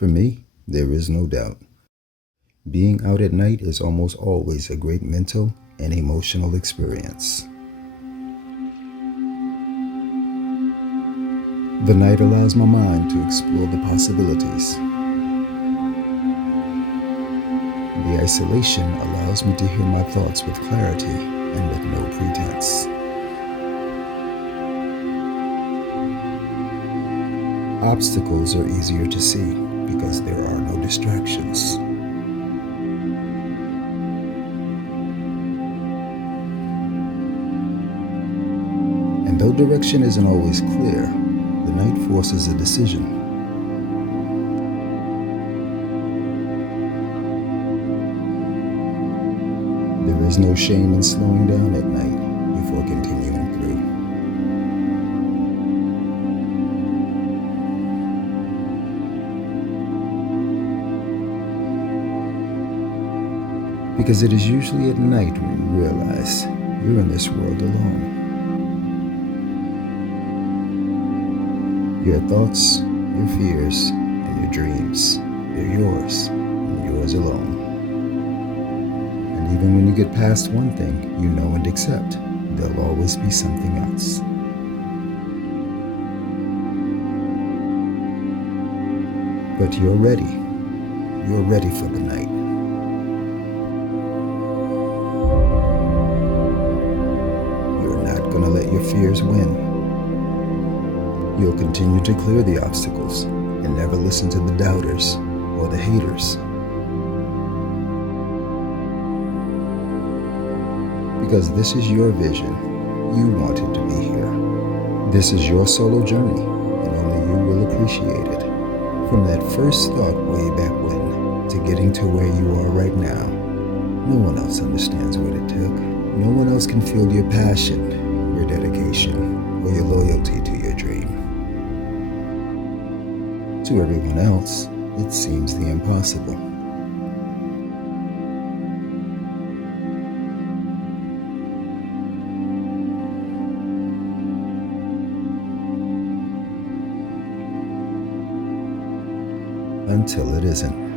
For me, there is no doubt. Being out at night is almost always a great mental and emotional experience. The night allows my mind to explore the possibilities. The isolation allows me to hear my thoughts with clarity and with no pretense. Obstacles are easier to see because there are no distractions. And though direction isn't always clear, the night forces a decision. There is no shame in slowing down at night before continuing through. Because it is usually at night when you realize you're in this world alone. Your thoughts, your fears, and your dreams, they're yours and yours alone. And even when you get past one thing, you know and accept, there'll always be something else. But you're ready. You're ready for the night. You're not gonna let your fears win. You'll continue to clear the obstacles and never listen to the doubters or the haters. Because this is your vision. You wanted to be here. This is your solo journey, and only you will appreciate it. From that first thought way back when to getting to where you are right now, no one else understands what it took. No one else can feel your passion, your dedication, or your loyalty to your dream. To everyone else, it seems the impossible. Until it isn't.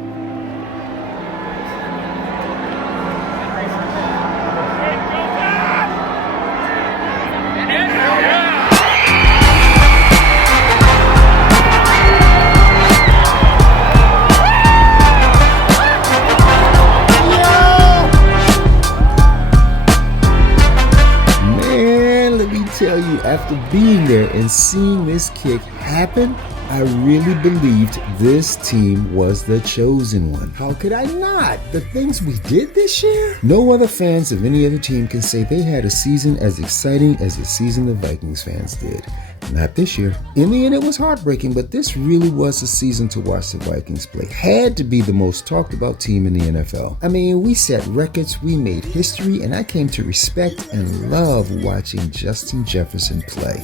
Tell you, after being there and seeing this kick happen, I really believed this team was the chosen one. How could I not? The things we did this year? No other fans of any other team can say they had a season as exciting as the season the Vikings fans did. Not this year. In the end, it was heartbreaking, but this really was a season to watch the Vikings play. Had to be the most talked about team in the NFL. I mean, we set records, we made history, and I came to respect and love watching Justin Jefferson play.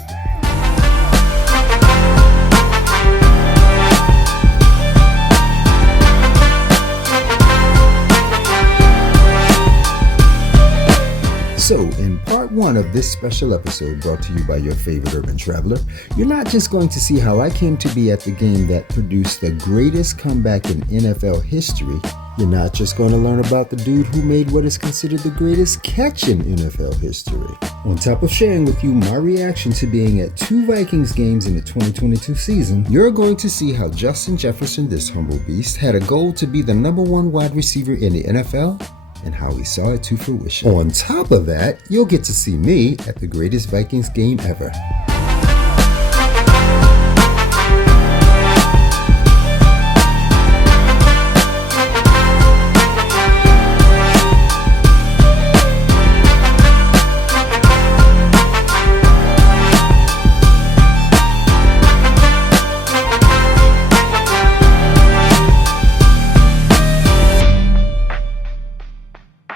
So, in part one of this special episode brought to you by your favorite urban traveler, you're not just going to see how I came to be at the game that produced the greatest comeback in NFL history. You're not just going to learn about the dude who made what is considered the greatest catch in NFL history. On top of sharing with you my reaction to being at 2 Vikings games in the 2022 season, you're going to see how Justin Jefferson, this humble beast, had a goal to be the #1 wide receiver in the NFL, and how he saw it to fruition. On top of that, you'll get to see me at the greatest Vikings game ever.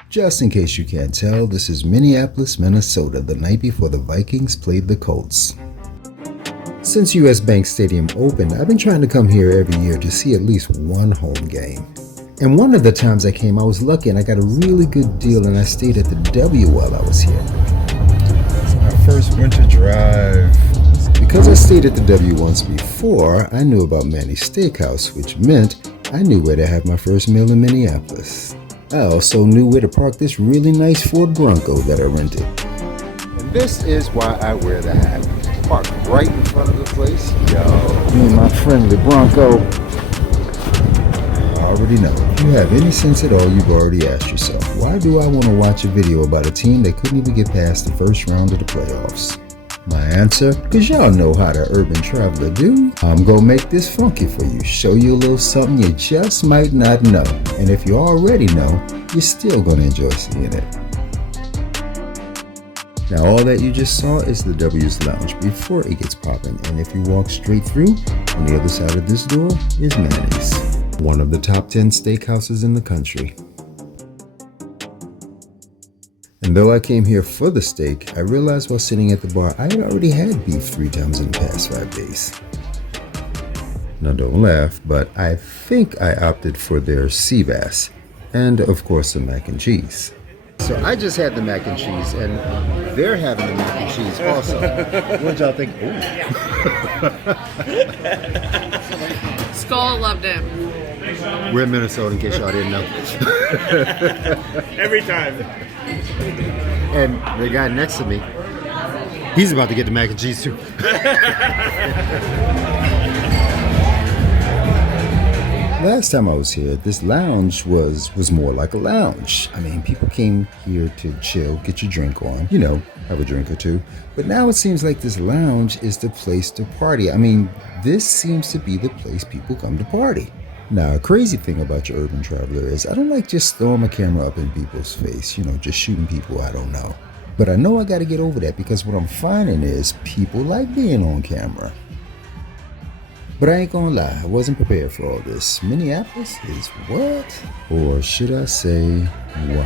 Just in case you can't tell, this is Minneapolis, Minnesota, the night before the Vikings played the Colts. Since US Bank Stadium opened, I've been trying to come here every year to see at least one home game. And one of the times I came, I was lucky and I got a really good deal and I stayed at the W while I was here. It's my first winter drive. It's Because I stayed at the W once before, I knew about Manny's Steakhouse, which meant I knew where to have my first meal in Minneapolis. I also knew where to park this really nice Ford Bronco that I rented. And this is why I wear the hat. Parked right in front of the place. Yo, me and my friendly Bronco. I already know. If you have any sense at all, you've already asked yourself, why do I want to watch a video about a team that couldn't even get past the first round of the playoffs? My answer, because y'all know how the urban traveler do. I'm gonna make this funky for you, show you a little something you just might not know. And if you already know, you're still gonna enjoy seeing it. Now all that you just saw is the W's Lounge before it gets popping. And if you walk straight through, on the other side of this door is Manny's, one of the top 10 steakhouses in the country. And though I came here for the steak, I realized while sitting at the bar I had already had beef 3 times in the past 5 days. Now don't laugh, but I think I opted for their sea bass, and of course the mac and cheese. So I just had the mac and cheese, and they're having the mac and cheese also. What did y'all think? Skull loved it. We're in Minnesota, in case y'all didn't know. Every time. And the guy next to me, he's about to get the mac and cheese too. Last time I was here, this lounge was more like a lounge. I mean, people came here to chill, get your drink on, you know, have a drink or two. But now it seems like this lounge is the place to party. I mean, this seems to be the place people come to party. Now, a crazy thing about your urban traveler is I don't like just throwing my camera up in people's face, you know, just shooting people I don't know. But I know I got to get over that because what I'm finding is people like being on camera. But I ain't gonna lie, I wasn't prepared for all this. Minneapolis is what? Or should I say, wow.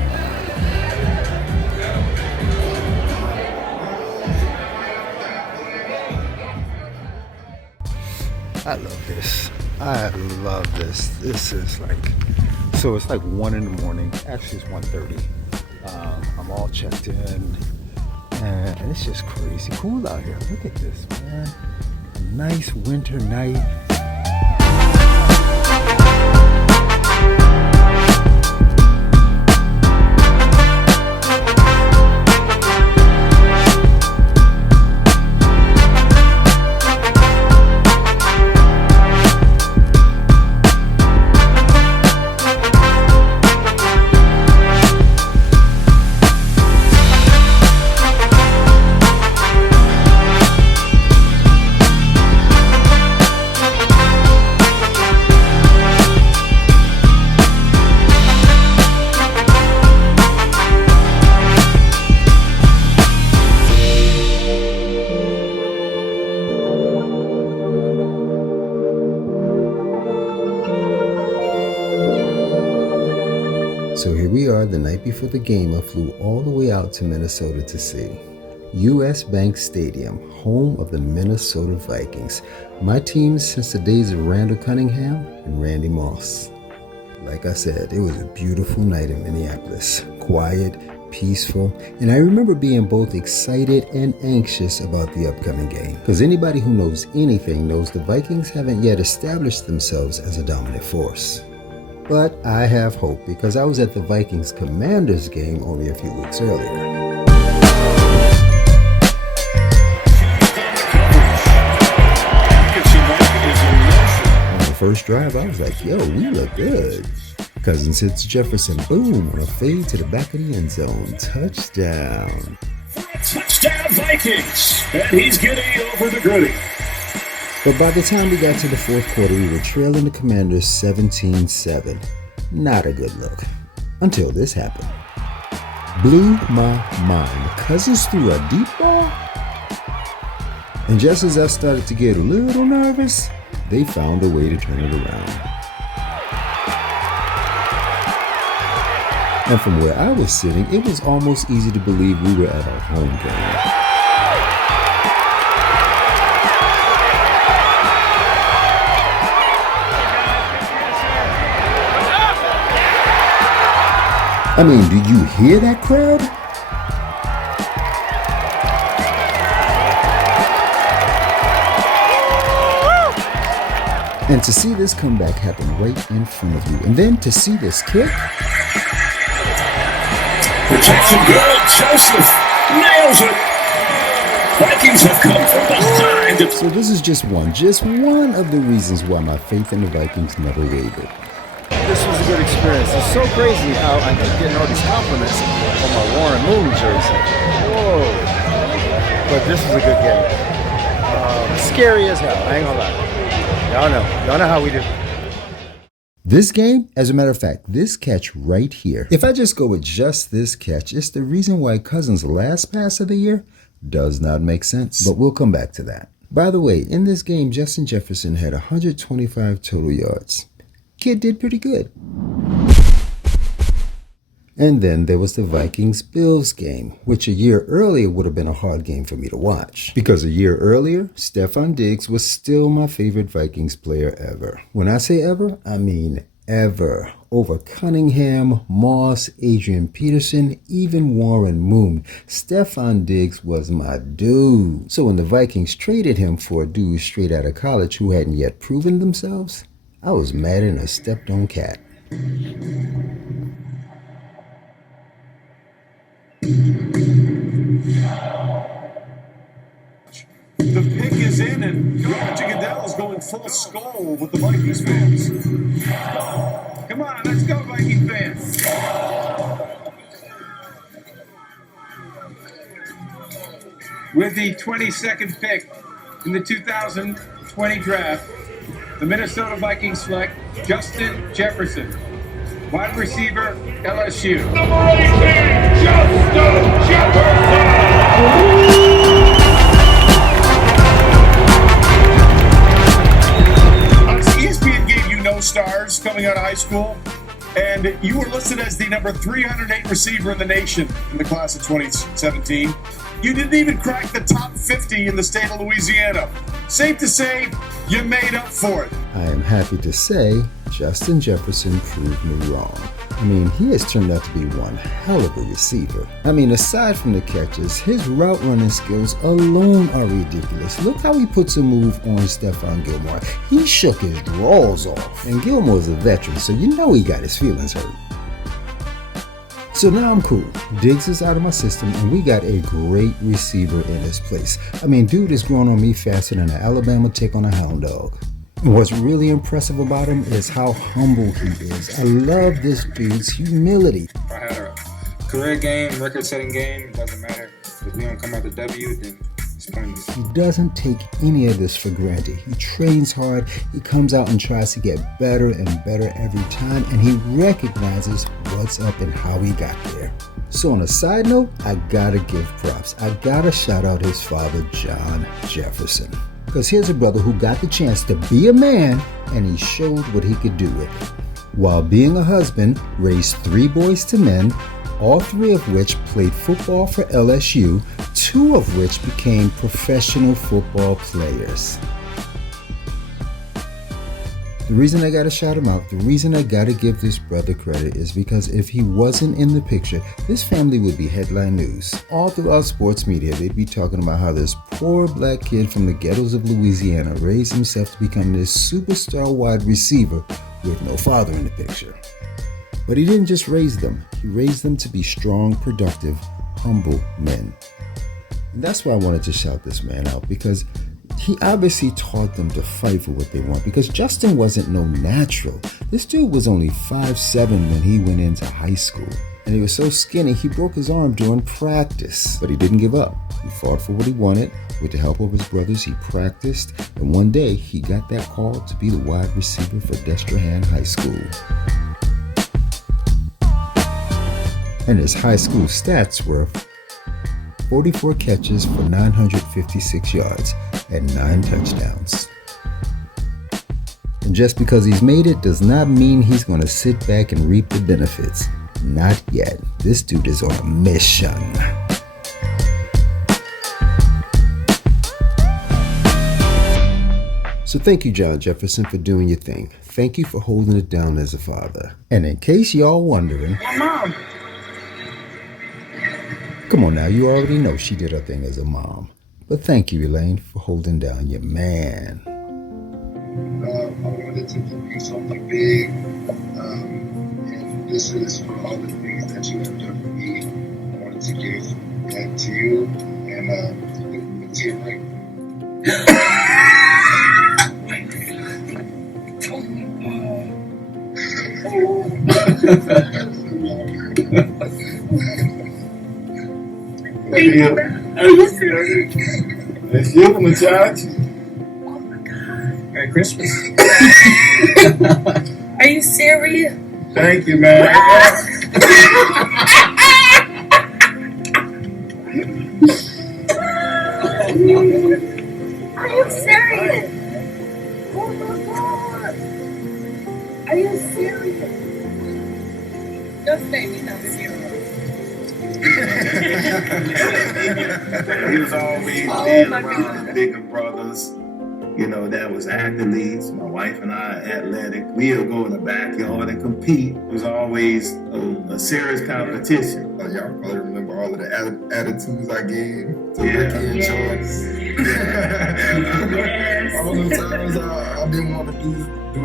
I love this. I love this. This is like, so it's like 1 in the morning. Actually, it's 1:30. I'm all checked in. And it's just crazy cool out here. Look at this, man. A nice winter night. So here we are the night before the game I flew all the way out to Minnesota to see. US Bank Stadium, home of the Minnesota Vikings. My team since the days of Randall Cunningham and Randy Moss. Like I said, it was a beautiful night in Minneapolis. Quiet, peaceful, and I remember being both excited and anxious about the upcoming game. Because anybody who knows anything knows the Vikings haven't yet established themselves as a dominant force. But I have hope because I was at the Vikings Commanders game only a few weeks earlier. On the first drive, I was like, yo, we look good. Cousins hits Jefferson, boom, on a fade to the back of the end zone. Touchdown. Touchdown Vikings! And he's getting over the gritty. But by the time we got to the fourth quarter, we were trailing the Commanders 17-7. Not a good look. Until this happened. Blew my mind. Cousins threw a deep ball. And just as I started to get a little nervous, they found a way to turn it around. And from where I was sitting, it was almost easy to believe we were at our home game. I mean, do you hear that crowd? And to see this comeback happen right in front of you, and then to see this kick. Protection good. Joseph nails it. Vikings have come from behind. So this is just one of the reasons why my faith in the Vikings never wavered. This was a good experience. It's so crazy how I keep getting all these compliments on my Warren Moon jersey. Whoa. But this was a good game. Scary as hell, I ain't gonna lie. Y'all know how we do. This game, as a matter of fact, this catch right here, if I just go with just this catch, it's the reason why Cousins' last pass of the year does not make sense. But we'll come back to that. By the way, in this game, Justin Jefferson had 125 total yards. Kid did pretty good. And then there was the Vikings-Bills game, which a year earlier would have been a hard game for me to watch. Because a year earlier, Stefon Diggs was still my favorite Vikings player ever. When I say ever, I mean ever. Over Cunningham, Moss, Adrian Peterson, even Warren Moon. Stefon Diggs was my dude. So when the Vikings traded him for a dude straight out of college who hadn't yet proven themselves, I was mad in a stepped-on cat. The pick is in, and Roger Goodell is going full skull with the Vikings fans. Come on, let's go, Vikings fans. With the 22nd pick in the 2020 draft, the Minnesota Vikings select Justin Jefferson, wide receiver, LSU. Number 18, Justin Jefferson. ESPN gave you no stars coming out of high school, and you were listed as the number 308 receiver in the nation in the class of 2017. You didn't even crack the top 50 in the state of Louisiana. Safe to say, you made up for it. I am happy to say Justin Jefferson proved me wrong. I mean, he has turned out to be one hell of a receiver. I mean, aside from the catches, his route running skills alone are ridiculous. Look how he puts a move on Stephon Gilmore. He shook his drawers off. And Gilmore's a veteran, so you know he got his feelings hurt. So now I'm cool. Diggs is out of my system, and we got a great receiver in his place. I mean, dude is growing on me faster than an Alabama tick on a hound dog. And what's really impressive about him is how humble he is. I love this dude's humility. If I had a career game, record-setting game, it doesn't matter. If we don't come out the W, then it's pointless. He doesn't take any of this for granted. He trains hard, he comes out and tries to get better and better every time, and he recognizes what's up and how he got there. So on a side note, I gotta give props. I gotta shout out his father, John Jefferson. Because here's a brother who got the chance to be a man, and he showed what he could do with it. While being a husband, raised 3 boys to men, all 3 of which played football for LSU, 2 of which became professional football players. The reason I gotta shout him out, the reason I gotta give this brother credit is because if he wasn't in the picture, this family would be headline news. All throughout sports media, they'd be talking about how this poor black kid from the ghettos of Louisiana raised himself to become this superstar wide receiver with no father in the picture. But he didn't just raise them. He raised them to be strong, productive, humble men. And that's why I wanted to shout this man out, because he obviously taught them to fight for what they want, because Justin wasn't no natural. This dude was only 5'7" when he went into high school. And he was so skinny, he broke his arm during practice. But he didn't give up. He fought for what he wanted. With the help of his brothers, he practiced. And one day, he got that call to be the wide receiver for Destrehan High School. And his high school stats were 44 catches for 956 yards and 9 touchdowns. And just because he's made it does not mean he's going to sit back and reap the benefits. Not yet. This dude is on a mission. So thank you, John Jefferson, for doing your thing. Thank you for holding it down as a father. And in case y'all wondering, Mom! come on now, you already know she did her thing as a mom. But thank you, Elaine, for holding down your man. I wanted to be something big, and this is for all the things that you have done for me. I wanted to give that to you, and to your ring. It's you, muchacho. Oh my God. Merry Christmas. Are you serious? Thank you, man. Are you serious? Oh my God. Are you serious? Just say me not serious. He was always Oh there my around God. the bigger brothers, that was athletes. My wife and I are athletic. We'll go in the backyard and compete. It was always a serious competition. Like, y'all probably remember all of the attitudes I gave to Yeah. Ricky and George. Yes. All the times I didn't want to do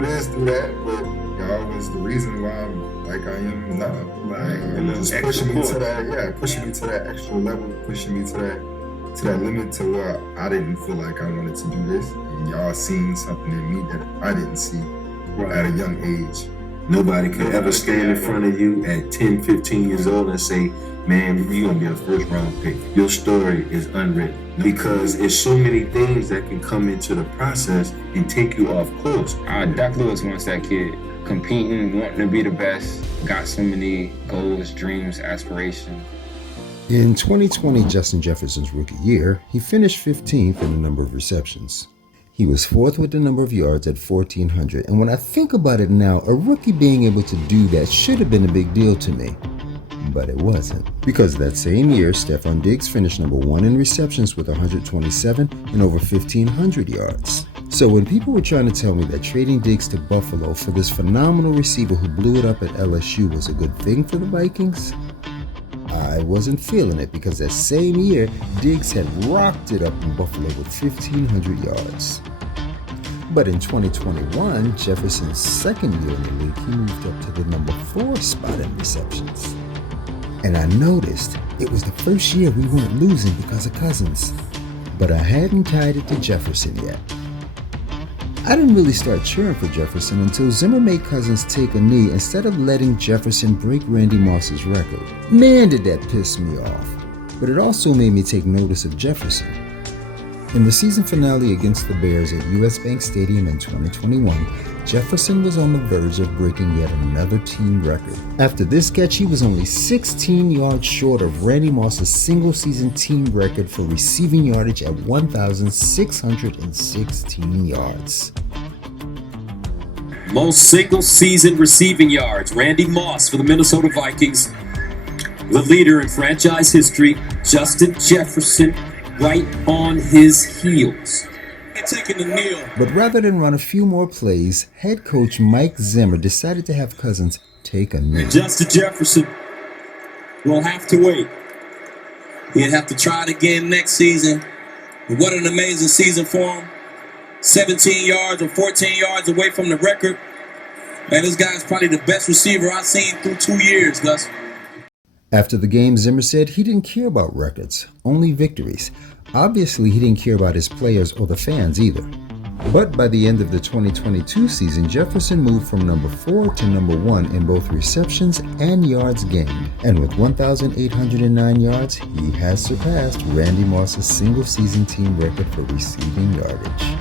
this, do that, but y'all was the reason why I'm like I am now. Right. Just Extra pushing me push. to that, pushing me to that extra level, pushing me to that limit to where I didn't feel like I wanted to do this. And y'all seen something in me that I didn't see at a young age. Nobody could ever stand in front of you at 10, 15 years old and say, man, you're going to be a first round pick. Your story is unwritten because there's so many things that can come into the process and take you off course. I definitely was once that kid, competing, wanting to be the best, got so many goals, dreams, aspirations. In 2020, Justin Jefferson's rookie year, he finished 15th in the number of receptions. He was 4th with the number of yards at 1,400, and when I think about it now, a rookie being able to do that should have been a big deal to me. But it wasn't. Because that same year, Stephon Diggs finished number 1 in receptions with 127 and over 1,500 yards. So when people were trying to tell me that trading Diggs to Buffalo for this phenomenal receiver who blew it up at LSU was a good thing for the Vikings, I wasn't feeling it because that same year, Diggs had rocked it up in Buffalo with 1,500 yards. But in 2021, Jefferson's second year in the league, he moved up to the number 4 spot in receptions. And I noticed it was the first year we weren't losing because of Cousins. But I hadn't tied it to Jefferson yet. I didn't really start cheering for Jefferson until Zimmer made Cousins take a knee instead of letting Jefferson break Randy Moss's record. Man, did that piss me off. But it also made me take notice of Jefferson. In the season finale against the Bears at US Bank Stadium in 2021, Jefferson was on the verge of breaking yet another team record. After this catch, he was only 16 yards short of Randy Moss's single-season team record for receiving yardage at 1,616 yards. Most single-season receiving yards, Randy Moss for the Minnesota Vikings. The leader in franchise history, Justin Jefferson, right on his heels. Taking the kneel. But rather than run a few more plays, head coach Mike Zimmer decided to have Cousins take a knee. Justin Jefferson will have to wait. He'll have to try it again next season. But what an amazing season for him. 17 yards or 14 yards away from the record. Man, this guy's probably the best receiver I've seen through 2 years, Gus. After the game, Zimmer said he didn't care about records, only victories. Obviously, he didn't care about his players or the fans either. But by the end of the 2022 season, Jefferson moved from number 4 to number 1 in both receptions and yards gained. And with 1,809 yards, he has surpassed Randy Moss's single-season team record for receiving yardage.